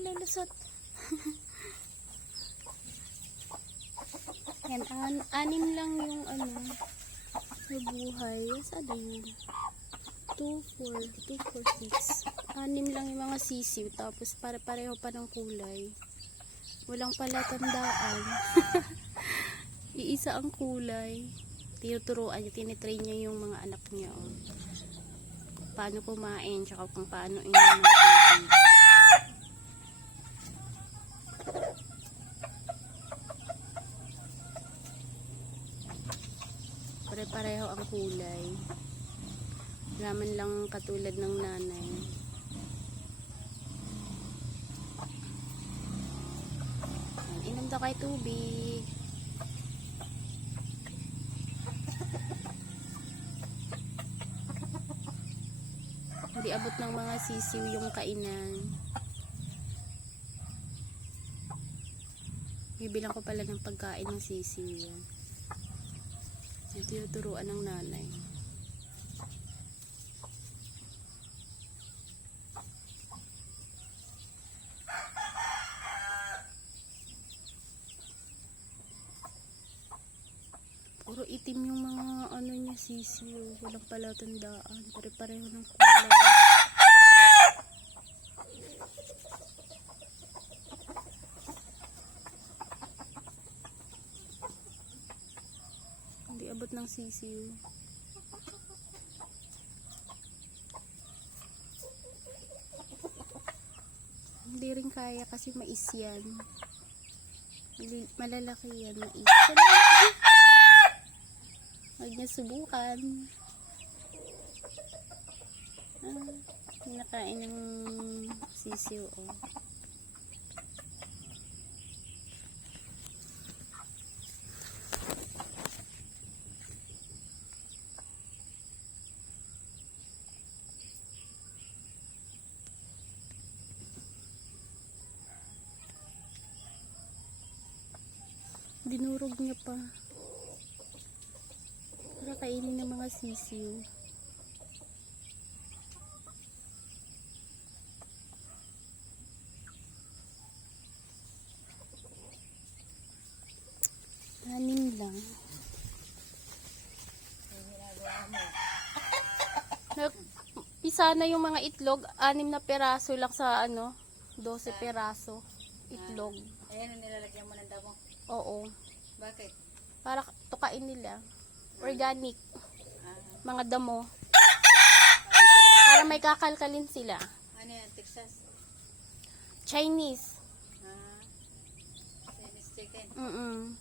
lulusot. Yan, anim lang yung nabuhay. Saan yun? 2, 4, 6. Anim lang yung mga sisiw. Tapos pareho pa ng kulay. Walang palatandaan. Iisa ang kulay. Tinuturuan niya, tinitrain niya yung mga anak niya. Oh. Paano kumain, tsaka kung paano inom ng tubig. Pare-pareho ang kulay. Laman lang katulad ng nanay. Inom daw kay tubig. Hindi abot ng mga sisiw yung kainan. Bibilang ko pala ng pagkain ng sisiw yan. Yung tinuturuan ng nanay. Puro itim yung mga niya sisiw. Walang palatandaan. Pare-pareho ng kulay. Hindi abot ng sisiw. Hindi rin kaya kasi mais yan. Malalaki yan, mais. Huwag niya subukan. Nakain ng sisiw. Oh. Dinurog niya pa. Para kainin ng mga sisiw. Anim lang. Pisa na yung mga itlog. 6 na peraso lang sa 12 peraso. Itlog. Ayan ang nilalagyan mo ng damo. Oo. Bakit? Para tukain nila. Organic. Mga damo. Para may kakalkalin sila. Ano yan? Texas? Chinese. Chinese chicken. Mm-mm.